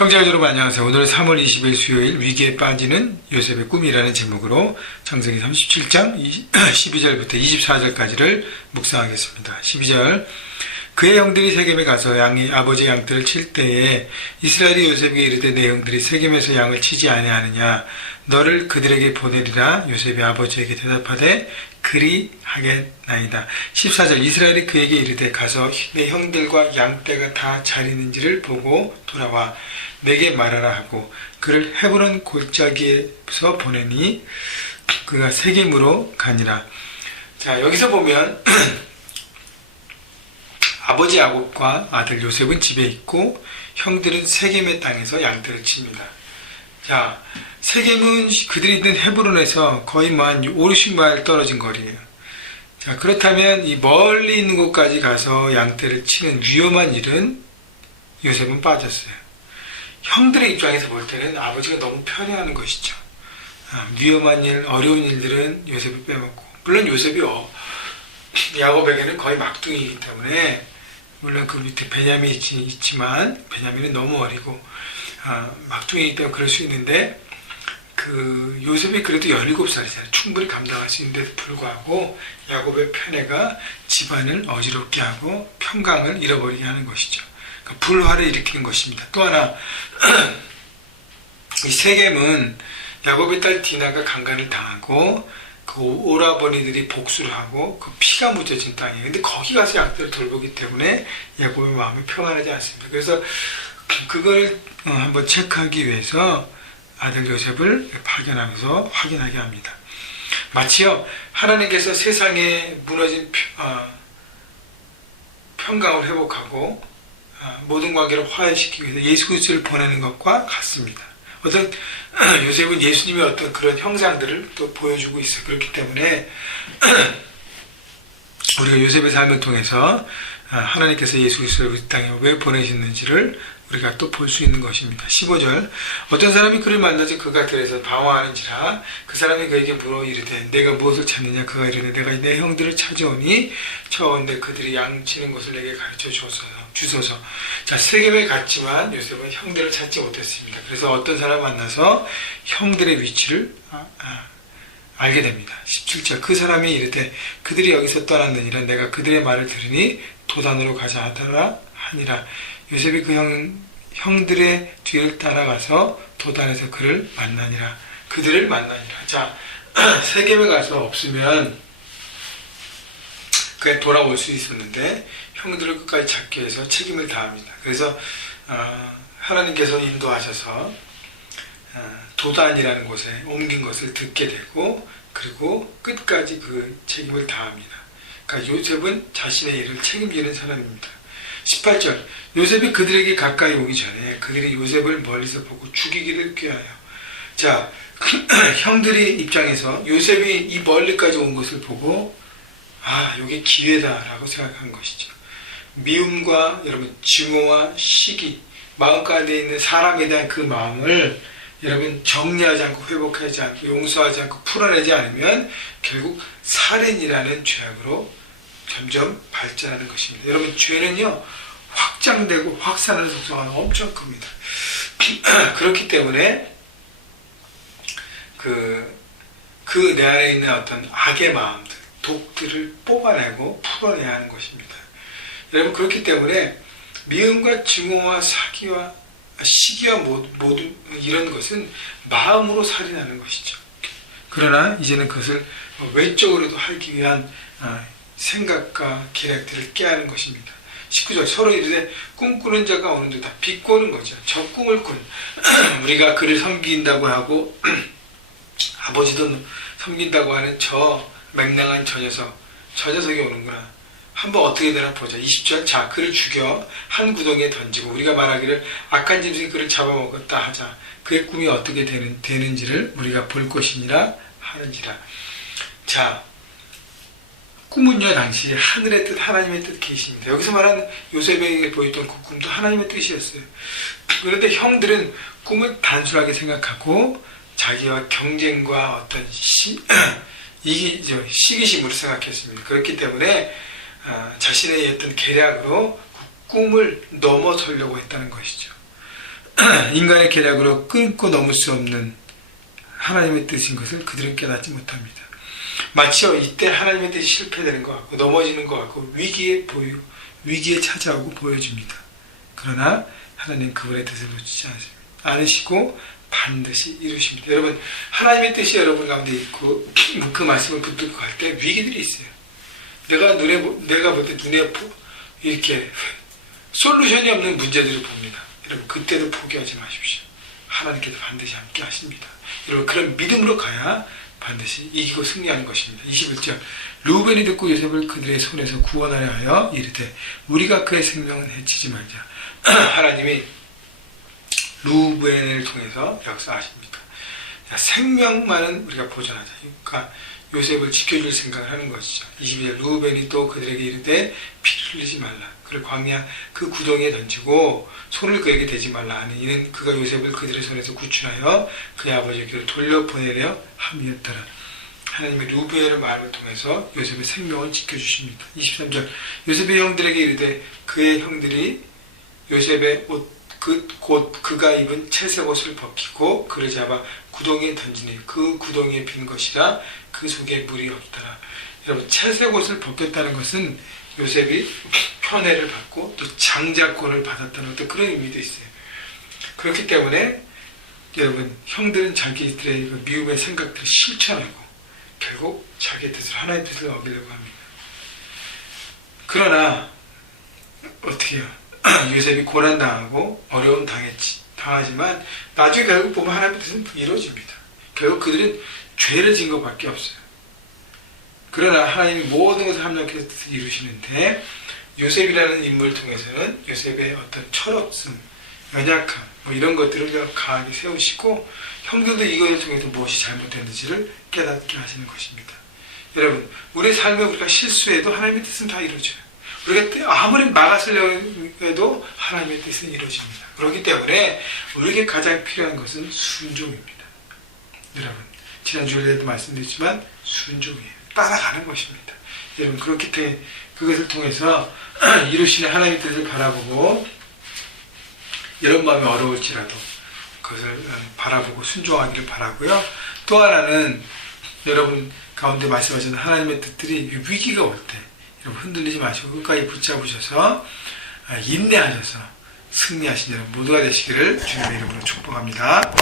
형제자 여러분 안녕하세요. 오늘은 3월 20일 수요일 위기에 빠지는 요셉의 꿈이라는 제목으로 창세기 37장 12절부터 24절까지를 묵상하겠습니다. 12절 그의 형들이 세겜에 가서 아버지 양들을 칠 때에 이스라엘이 요셉에게 이르되 내 형들이 세겜에서 양을 치지 아니하느냐 너를 그들에게 보내리라. 요셉이 아버지에게 대답하되 그리하겠나이다. 14절 이스라엘이 그에게 이르되 가서 내 형들과 양떼가 다 잘 있는지를 보고 돌아와 내게 말하라 하고 그를 헤브론 골짜기에서 보내니 그가 세겜으로 가니라. 자, 여기서 보면 아버지 야곱과 아들 요셉은 집에 있고 형들은 세겜의 땅에서 양떼를 칩니다. 자, 세겜은 그들이 있는 헤브론에서 거의 한 50마일 떨어진 거리예요. 자, 그렇다면 이 멀리 있는 곳까지 가서 양떼를 치는 위험한 일은 요셉은 빠졌어요. 형들의 입장에서 볼 때는 아버지가 너무 편애하는 것이죠. 위험한 일, 어려운 일들은 요셉이 빼먹고, 물론 요셉이 야곱에게는 거의 막둥이이기 때문에 물론 그 밑에 베냐민이 있지만 베냐민은 너무 어리고 막둥이이기 때문에 그럴 수 있는데 그 요셉이 그래도 17살이잖아요. 충분히 감당할 수 있는데도 불구하고 야곱의 편애가 집안을 어지럽게 하고 평강을 잃어버리게 하는 것이죠. 그러니까 불화를 일으키는 것입니다. 또 하나 이 세겜은 야곱의 딸 디나가 강간을 당하고 그 오라버니들이 복수를 하고 그 피가 묻혀진 땅이에요. 근데 거기 가서 양떼를 돌보기 때문에 야곱의 마음이 평안하지 않습니다. 그래서 그걸 한번 체크하기 위해서 아들 요셉을 파견하면서 확인하게 합니다. 마치요 하나님께서 세상에 무너진 평강을 회복하고 모든 관계를 화해시키기 위해서 예수 그리스도를 보내는 것과 같습니다. 어떤 요셉은 예수님의 어떤 그런 형상들을 또 보여주고 있어요. 그렇기 때문에 우리가 요셉의 삶을 통해서 하나님께서 예수 그리스도를 이 땅에 왜 보내셨는지를 우리가 또 볼 수 있는 것입니다. 15절 어떤 사람이 그를 만나서 그가 들에서 방황하는지라 그 사람이 그에게 물어 이르되 내가 무엇을 찾느냐. 그가 이르되 내가 내 형들을 찾아오니 쳐온데 그들이 양 치는 것을 내게 가르쳐 주소서. 자, 세겜에 갔지만 요셉은 형들을 찾지 못했습니다. 그래서 어떤 사람 만나서 형들의 위치를 알게 됩니다. 17절 그 사람이 이르되 그들이 여기서 떠났느니라. 내가 그들의 말을 들으니 도단으로 가자 하니라. 요셉이 그 형들의 뒤를 따라가서 도단에서 그들을 만나니라. 자, 세겜에 가서 없으면 그냥 돌아올 수 있었는데 형들을 끝까지 찾기 위해서 책임을 다합니다. 그래서 하나님께서 인도하셔서 도단이라는 곳에 옮긴 것을 듣게 되고 그리고 끝까지 그 책임을 다합니다. 그러니까 요셉은 자신의 일을 책임지는 사람입니다. 18절 요셉이 그들에게 가까이 오기 전에 그들이 요셉을 멀리서 보고 죽이기를 꾀하여. 자, 형들이 입장에서 요셉이 이 멀리까지 온 것을 보고 여기 기회다라고 생각한 것이죠. 미움과 여러분 증오와 시기, 마음 가운데 있는 사람에 대한 그 마음을 여러분 정리하지 않고 회복하지 않고 용서하지 않고 풀어내지 않으면 결국 살인이라는 죄악으로 점점 발전하는 것입니다. 여러분 죄는요 확장되고 확산하는 속성은 엄청 큽니다. 그렇기 때문에 내 안에 있는 어떤 악의 마음들, 독들을 뽑아내고 풀어내야 하는 것입니다. 여러분 그렇기 때문에 미움과 증오와 사기와 시기와 모든 이런 것은 마음으로 살인하는 것이죠. 그러나 이제는 그것을 외적으로도 하기 위한 생각과 계략들을 깨하는 것입니다. 19절 서로 이르되 꿈꾸는 자가 오는 듯 다 비꼬는 거죠. 저 꿈을 꾼 우리가 그를 섬긴다고 하고 아버지도 섬긴다고 하는 저 맹랑한 저 녀석이 오는구나. 한번 어떻게 되나 보자. 20절 자 그를 죽여 한 구덩이에 던지고 우리가 말하기를 악한 짐승이 그를 잡아먹었다 하자. 그의 꿈이 어떻게 되는지를 우리가 볼 것이니라 하는지라. 자, 꿈은요 당시 하늘의 뜻 하나님의 뜻 계십니다. 여기서 말하는 요셉에게 보였던 그 꿈도 하나님의 뜻이었어요. 그런데 형들은 꿈을 단순하게 생각하고 자기와 경쟁과 어떤 시기심으로 생각했습니다. 그렇기 때문에 자신의 어떤 계략으로 그 꿈을 넘어서려고 했다는 것이죠. 인간의 계략으로 끊고 넘을 수 없는 하나님의 뜻인 것을 그들은 깨닫지 못합니다. 마치요 이때 하나님의 뜻이 실패되는 것 같고 넘어지는 것 같고 위기에 찾아오고 보여줍니다. 그러나 하나님 그분의 뜻을 놓치지 않으시고 반드시 이루십니다. 여러분 하나님의 뜻이 여러분 가운데 있고 그 말씀을 붙들고 갈 때 위기들이 있어요. 내가 볼 때 눈에 이렇게 솔루션이 없는 문제들을 봅니다. 여러분 그때도 포기하지 마십시오. 하나님께서 반드시 함께 하십니다. 여러분 그런 믿음으로 가야 반드시 이기고 승리하는 것입니다. 21절 루벤이 듣고 요셉을 그들의 손에서 구원하려 하여 이르되 우리가 그의 생명은 해치지 말자. 하나님이 루벤을 통해서 역사하십니다. 생명만은 우리가 보존하자. 그러니까 요셉을 지켜줄 생각을 하는 것이죠. 22절 루벤이 또 그들에게 이르되 피를 흘리지 말라. 그를 광야 그 구덩이에 던지고 손을 그에게 대지 말라 하니 이는 그가 요셉을 그들의 손에서 구출하여 그의 아버지에게로 돌려보내려 함이었더라. 하나님의 루벤의 말을 통해서 요셉의 생명을 지켜주십니다. 23절 요셉의 형들에게 이르되 그의 형들이 요셉의 곧 그가 입은 채색 옷을 벗기고 그를 잡아 구덩이에 던지니 그 구덩이에 빈 것이라 그 속에 물이 없더라. 여러분 채색 옷을 벗겼다는 것은 요셉이 편애를 받고 또 장자권을 받았다는 어떤 그런 의미도 있어요. 그렇기 때문에 여러분 형들은 자기들의 미움의 생각들을 실천하고 결국 자기의 뜻을 하나의 뜻을 어기려고 합니다. 그러나 어떻게 해요? 요셉이 고난당하고 어려움 당하지만 나중에 결국 보면 하나님의 뜻은 이루어집니다. 결국 그들은 죄를 진 것밖에 없어요. 그러나 하나님이 모든 것을 합력해서 뜻을 이루시는데 요셉이라는 인물을 통해서는 요셉의 어떤 철없음, 연약함 이런 것들을 강하게 세우시고 형들도 이것을 통해서 무엇이 잘못됐는지를 깨닫게 하시는 것입니다. 여러분 우리의 삶에 우리가 실수해도 하나님의 뜻은 다 이루어져요. 우리가 아무리 막았으려고 해도 하나님의 뜻은 이루어집니다. 그렇기 때문에 우리에게 가장 필요한 것은 순종입니다. 여러분 지난주에도 말씀드렸지만 순종이에요. 따라가는 것입니다. 여러분 그렇기 때문에 그것을 통해서 이루시는 하나님의 뜻을 바라보고 여러분 마음이 어려울지라도 그것을 바라보고 순종하기를 바라고요. 또 하나는 여러분 가운데 말씀하신 하나님의 뜻들이 위기가 올 때 여러분 흔들리지 마시고 끝까지 붙잡으셔서 인내하셔서 승리하신 여러분 모두가 되시기를 주님의 이름으로 축복합니다.